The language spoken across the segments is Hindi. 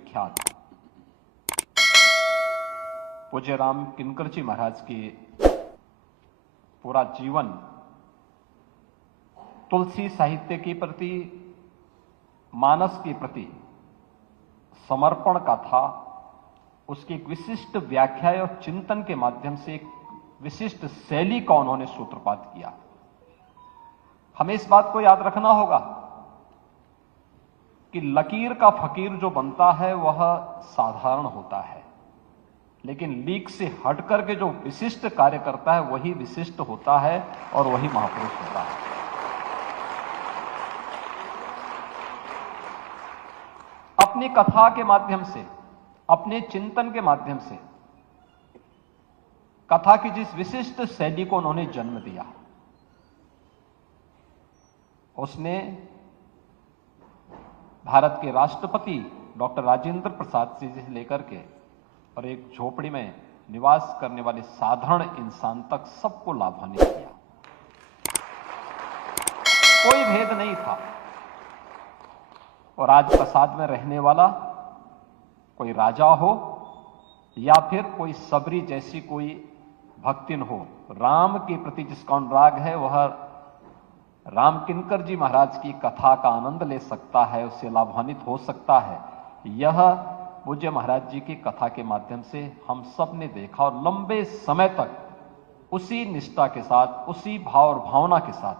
विख्यात पूज्य राम किंकर जी महाराज के पूरा जीवन तुलसी साहित्य के प्रति, मानस के प्रति समर्पण का था। उसकी एक विशिष्ट व्याख्या और चिंतन के माध्यम से एक विशिष्ट शैली का उन्होंने सूत्रपात किया। हमें इस बात को याद रखना होगा कि लकीर का फकीर जो बनता है वह साधारण होता है, लेकिन लीक से हटकर के जो विशिष्ट कार्य करता है वही विशिष्ट होता है और वही महापुरुष होता है। अपनी कथा के माध्यम से, अपने चिंतन के माध्यम से कथा की जिस विशिष्ट शैली को उन्होंने जन्म दिया, उसने भारत के राष्ट्रपति डॉक्टर राजेंद्र प्रसाद जी से लेकर के और एक झोपड़ी में निवास करने वाले साधारण इंसान तक सबको लाभान्वित किया। कोई भेद नहीं था। और आज प्रसाद में रहने वाला कोई राजा हो या फिर कोई सबरी जैसी कोई भक्तिन हो, राम के प्रति जिसका अनुराग है वह राम किंकर जी महाराज की कथा का आनंद ले सकता है, उससे लाभान्वित हो सकता है। यह पूज्य महाराज जी की कथा के माध्यम से हम सब ने देखा और लंबे समय तक उसी निष्ठा के साथ, उसी भाव और भावना के साथ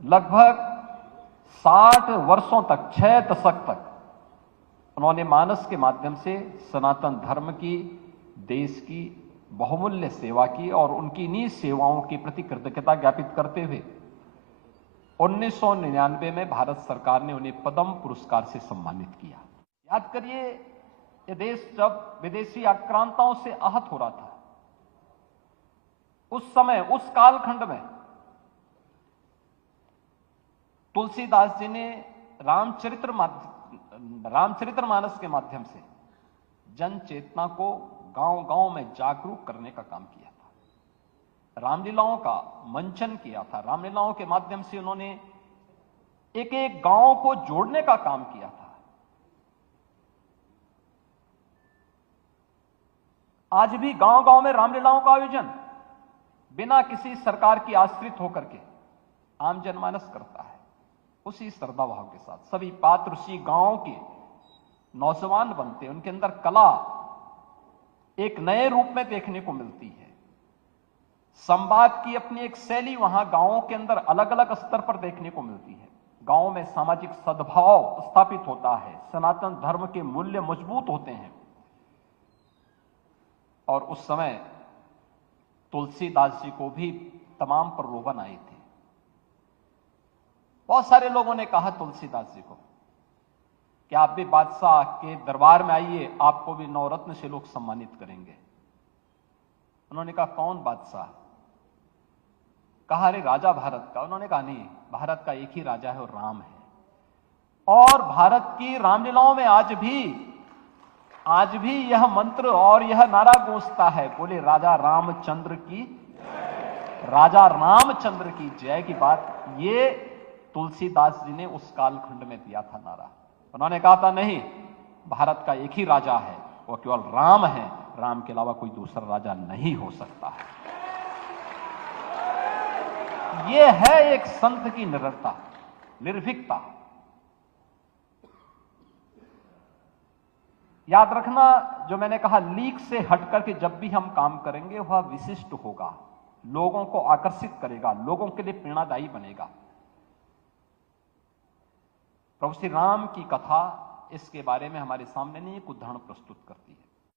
लगभग 60 वर्षों तक, 6 दशक तक उन्होंने मानस के माध्यम से सनातन धर्म की, देश की बहुमूल्य सेवा की और उनकी इन्हीं सेवाओं के प्रति कृतज्ञता ज्ञापित करते हुए 1999 में भारत सरकार ने उन्हें पद्म पुरस्कार से सम्मानित किया। याद करिए, यह देश जब विदेशी आक्रांताओं से आहत हो रहा था, उस समय, उस कालखंड में तुलसीदास जी ने रामचरितमानस के माध्यम से जन चेतना को गांव-गांव में जागरूक करने का काम किया था। रामलीलाओं का मंचन किया था। रामलीलाओं के माध्यम से उन्होंने एक एक गांव को जोड़ने का काम किया था। आज भी गांव-गांव में रामलीलाओं का आयोजन बिना किसी सरकार की आश्रित होकर के आम जनमानस करता है, उसी श्रद्धा भाव के साथ। सभी पात्र उसी गांव के नौजवान बनते हैं, उनके अंदर कला एक नए रूप में देखने को मिलती है। संवाद की अपनी एक शैली वहां गांवों के अंदर अलग अलग स्तर पर देखने को मिलती है। गांव में सामाजिक सद्भाव स्थापित होता है, सनातन धर्म के मूल्य मजबूत होते हैं। और उस समय तुलसीदास जी को भी तमाम प्रलोभन आए थे। बहुत सारे लोगों ने कहा तुलसीदास जी को कि आप भी बादशाह के दरबार में आइए, आपको भी नवरत्न से लोग सम्मानित करेंगे। उन्होंने कहा, कौन बादशाह? कहा, अरे राजा भारत का। उन्होंने कहा, नहीं, भारत का एक ही राजा है और राम है। और भारत की रामलीलाओं में आज भी यह मंत्र और यह नारा गूंजता है, बोले राजा रामचंद्र की, राजा रामचंद्र की जय की बात ये तुलसीदास जी ने उस कालखंड में दिया था नारा। उन्होंने कहा था, नहीं, भारत का एक ही राजा है, वो केवल राम है, राम के अलावा कोई दूसरा राजा नहीं हो सकता है। यह है एक संत की निडरता, निर्भीकता। याद रखना, जो मैंने कहा, लीक से हटकर के जब भी हम काम करेंगे वह विशिष्ट होगा, लोगों को आकर्षित करेगा, लोगों के लिए प्रेरणादायी बनेगा। प्रभु श्री राम की कथा इसके बारे में हमारे सामने नहीं एक उदाहरण प्रस्तुत करती है।